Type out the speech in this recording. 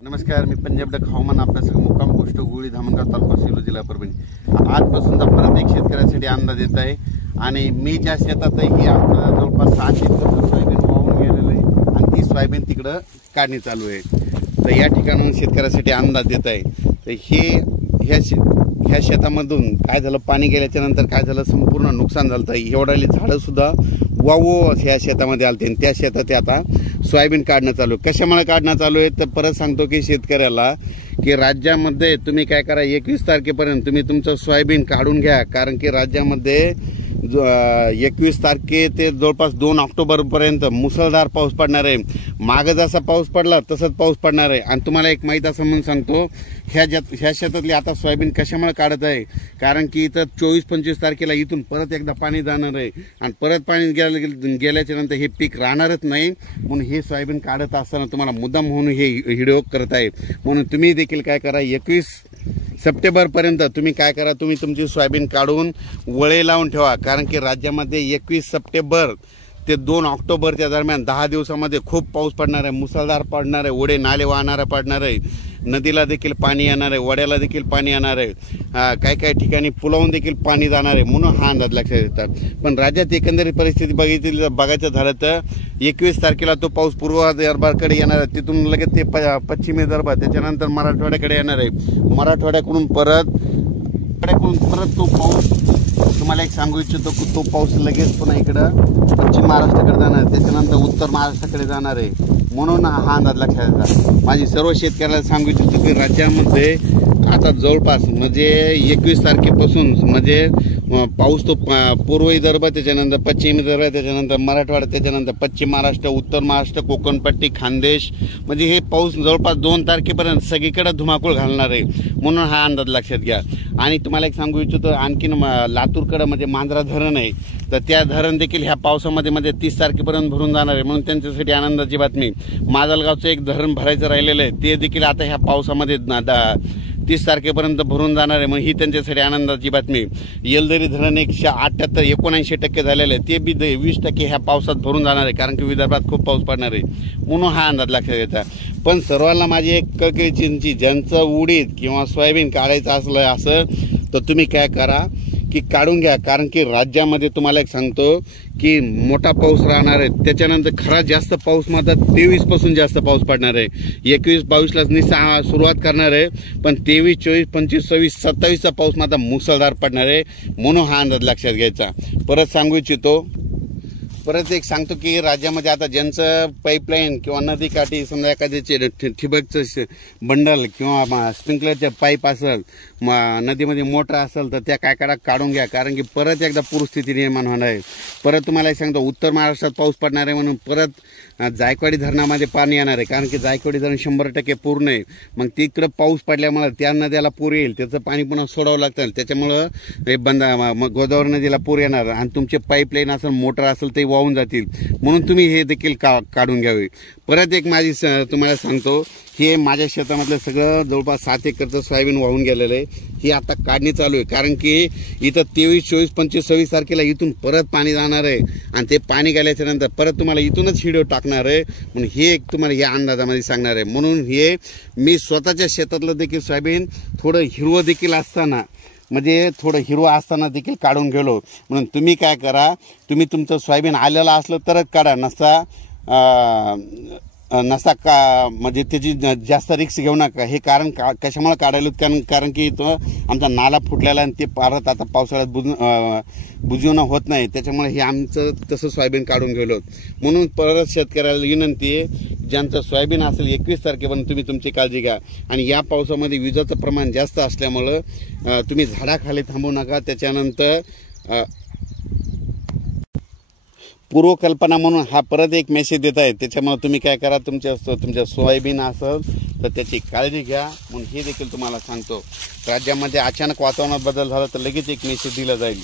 नमस्कार, मी पंजाब डक हवामान अभ्यासक मुक्काम पोस्ट गुळी धामणगाव तालुका सेलू जिल्हा परभणी। आजपासून परत एक शेतकऱ्यासाठी अंदाज येत आहे आणि मी ज्या शेतात आहे ही आमचं जवळपास 6 एकर सोयाबीन वाहून गेलेलं आहे आणि ती सोयाबीन तिकडं काढणी चालू आहे। तर या ठिकाणाहून शेतकऱ्यासाठी अंदाज देत आहे। तर ह्या शेतामधून काय झालं, पाणी गेल्याच्या नंतर काय झालं, संपूर्ण नुकसान झालं। एवढाली झाडं सुद्धा वावो ह्या शेतामध्ये आलते आणि त्या शेतात आता सोयाबीन काढणं चालू। कशामुळे काढणं चालू आहे तर परत सांगतो की शेतकऱ्याला की राज्यामध्ये तुम्ही काय करा, 21 तारखेपर्यंत तुम्ही तुमचं सोयाबीन काढून घ्या, कारण की राज्यामध्ये 21 तारखे ते जवळपास 2 ऑक्टोबर पर्यंत मुसळधार पाऊस पडणार आहे। मागे जसा पाऊस पडला तसंच पाऊस पडणार आहे। आणि तुम्हाला एक माहिती असं म्हणून सांगतो, ह्या शेतातली आता सोयाबीन कशामुळे काढत आहे, कारण की इथं 24-25 तारखेला इथून परत एकदा पाणी जाणार आहे आणि परत पाणी गेल्याच्या नंतर हे पीक राहणारच नाही। म्हणून हे सोयाबीन काढत असताना तुम्हाला मुद्दाम म्हणून हे व्हिडिओ करत आहे। म्हणून तुम्ही देखील काय करा, 21 सप्टेंबर पर्यंत तुम्ही काय करा, तुम्ही तुमची सोयाबीन काढून वळे लावून ठेवा, कारण की राज्यामध्ये 21 सप्टेंबर ते 2 ऑक्टोबरच्या दरम्यान 10 दिवसामध्ये खूप पाऊस पडणार आहे, मुसळधार पडणार आहे, ओढे नाले वाहणारा पडणार आहे, नदीला देखील पाणी येणार आहे, वड्याला देखील पाणी येणार आहे, काही ठिकाणी पुलावून देखील पाणी जाणार आहे। म्हणून हा अंदाज लक्षात येतात। पण राज्यात एकंदरीत परिस्थिती बघायचं झालं तर 21 तारखेला तो पाऊस पूर्व विदर्भाकडे येणार आहे, तिथून लगेच ते पश्चिम विदर्भ, त्याच्यानंतर मराठवाड्याकडे येणार आहे, मराठवाड्याकडून परत तो पाऊस, तुम्हाला एक सांगू इच्छितो की तो पाऊस लगेच पुन्हा इकडं पश्चिम महाराष्ट्राकडे जाणार आहे, त्याच्यानंतर उत्तर महाराष्ट्राकडे जाणार आहे। म्हणून हा अंदाज लक्षात येतात। माझी सर्व शेतकऱ्याला सांगू इच्छितो की राज्यामध्ये आता जवळपास म्हणजे 21 तारखेपासून म्हणजे पाऊस तो पूर्व विदर्भ, त्याच्यानंतर पश्चिम विदर्भ, त्याच्यानंतर मराठवाडा, त्याच्यानंतर पश्चिम महाराष्ट्र, उत्तर महाराष्ट्र, कोकणपट्टी, खानदेश, म्हणजे हे पाऊस जवळपास 2 तारखेपर्यंत सगळीकडे धुमाकूळ घालणार आहे। म्हणून हा अंदाज लक्षात घ्या। आणि तुम्हाला एक सांगू इच्छितो, आणखीन लातूरकडे म्हणजे मांजरा धरण आहे, तर त्या धरण देखील ह्या पावसामध्ये 30 तारखेपर्यंत भरून जाणार आहे। म्हणून त्यांच्यासाठी आनंदाची बातमी, माजलगावचं एक धरण भरायचं राहिलेलं आहे, ते देखील आता ह्या पावसामध्ये 30 तारखेपर्यंत भरून जाणार आहे। मग ही त्यांच्यासाठी आनंदाची बातमी। येलदरी धरण 178-79% झालेलं आहे, ते बी 20% ह्या पावसात भरून जाणार आहे, कारण की विदर्भात खूप पाऊस पडणार आहे। म्हणून हा अंदाज लक्षात घ्यायचा। पण सर्वांना माझी एक कळकळीची, ज्यांचं उडीद किंवा सोयाबीन काढायचं असलं असं तर तुम्ही काय करा की काढून घ्या, कारण की राज्यामध्ये तुम्हाला एक सांगतो की मोठा पाऊस राहणार आहे। त्याच्यानंतर खरा जास्त पाऊस मात्र 23 पासून जास्त पाऊस पडणार आहे। 21-22ला सुरुवात करणार आहे, पण 23, 24, 25, 26, 27चा पाऊस मात्र मुसळधार पडणार आहे। म्हणून हा अंदाज लक्षात घ्यायचा। परत सांगू इच्छितो, परत एक सांगतो की राज्यामध्ये आता ज्यांचं पाईपलाईन किंवा नदीकाठी समजा एखाद्याचे ठिबकचं बंडल किंवा स्प्रिंकलरचे पाईप असेल, नदीमध्ये मोटर असेल, तर त्या काय करा, काढून घ्या, कारण की परत एकदा पूरस्थिती निर्माण होणार आहे। परत तुम्हाला एक सांगतो, उत्तर महाराष्ट्रात पाऊस पडणार आहे, म्हणून परत जायकवाडी धरणामध्ये पाणी येणार आहे, कारण की जायकवाडी धरण 100% पूर्ण आहे। मग तिकडं पाऊस पडल्यामुळे त्या नद्याला पूर येईल, त्याचं पाणी पुन्हा सोडावं लागतं, त्याच्यामुळं हे गोदावरी नदीला पूर येणार आणि तुमचे पाईपलाईन असेल, मोटर असेल, ते वाहून जातील। म्हणून तुम्ही हे देखील काढून घ्यावे। परत एक माझी तुम्हाला सांगतो, हे माझ्या शेतामधलं सगळं जवळपास 7 एकरचं सोयाबीन वाहून गेलेलं आहे, ही आता काढणी चालू आहे, कारण की इथं 23, 24, 25, 26 तारखेला इथून परत पाणी जाणार आहे आणि ते पाणी गेल्याच्या नंतर परत तुम्हाला इथूनच व्हिडिओ टाकणार आहे। म्हणून हे एक तुम्हाला या अंदाजामध्ये सांगणार आहे। म्हणून हे मी स्वतःच्या शेतातलं देखील सोयाबीन थोडं हिरवं देखील असताना, म्हणजे थोडं हिरवं असताना देखील काढून गेलो। म्हणून तुम्ही काय करा, तुम्ही तुमचं सोयाबीन आलेलं असलं तरच काढा, नसता म्हणजे त्याची जास्त रिस्क घेऊ नका। हे कारण कशामुळे काढायला, कारण की तो आमचा नाला फुटलेला आणि ते परत आता पावसाळ्यात बुजवणं होत नाही, त्याच्यामुळे हे आमचं तसं सोयाबीन काढून गेलो। म्हणून परत शेतकऱ्याला विनंती आहे, ज्यांचं सोयाबीन असेल 21 तारखेपर्यंत तुम्ही तुमची काळजी घ्या। आणि या पावसामध्ये विजेचं प्रमाण जास्त असल्यामुळं तुम्ही झाडाखाली थांबू नका। त्याच्यानंतर पूर्वकल्पना म्हणून हा परत एक मेसेज देत आहे, त्याच्यामुळे तुम्ही काय करा, तुमच्या सोयाबीन असेल तर त्याची काळजी घ्या। म्हणून हे देखील तुम्हाला सांगतो, राज्यामध्ये अचानक वातावरणात बदल झाला तर लगेच एक मेसेज दिला जाईल।